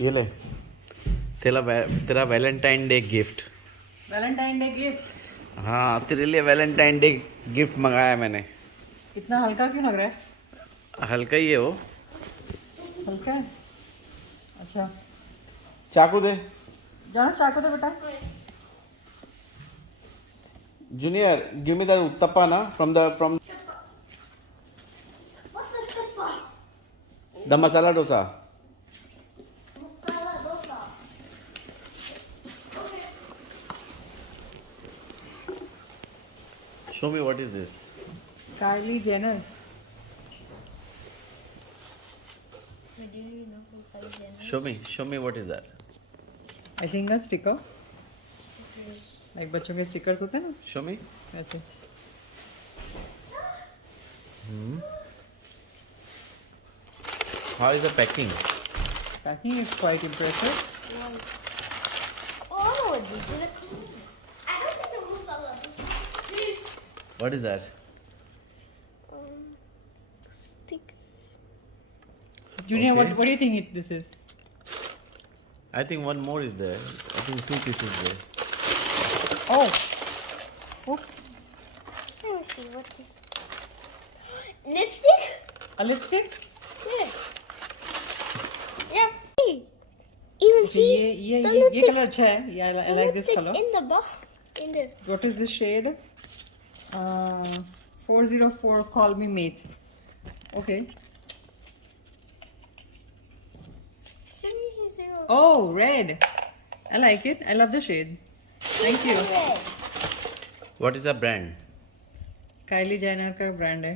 ये ले तेरा Valentine day gift. Valentine day gift? हाँ, तेरे लिए वैलेंटाइन डे गिफ्ट मंगाया मैंने। इतना हल्का क्यों लग रहा है? हल्का ही है वो। हल्का है? अच्छा, चाकू दे। जाना चाकू दे बेटा। Junior, give me the uttappa ना from the masala dosa. Show me what is this. Kylie Jenner. Do you know who Kylie Jenner is? Show me what is that. I think a sticker. Like बच्चों के stickers होते हैं ना, Show me. वैसे। How is the packing? Packing is quite impressive. Oh, this is a cool. I don't think the masala dosa. What is that? Stick. Junior, Okay. what do you think this is? I think one more is there. I think 2 pieces there. Oh, oops. Let me see what this. Lipstick? A lipstick? Yeah. Yeah. Hey, even Okay, see ये the ये lipsticks. color अच्छा है. Yeah, I The like this lipsticks color. in the box. In the. What is this shade? 404. Call me mate. Okay. Oh, red. I like it. I love the shade. Thank you. Red. What is the brand? Kylie Jenner का brand है.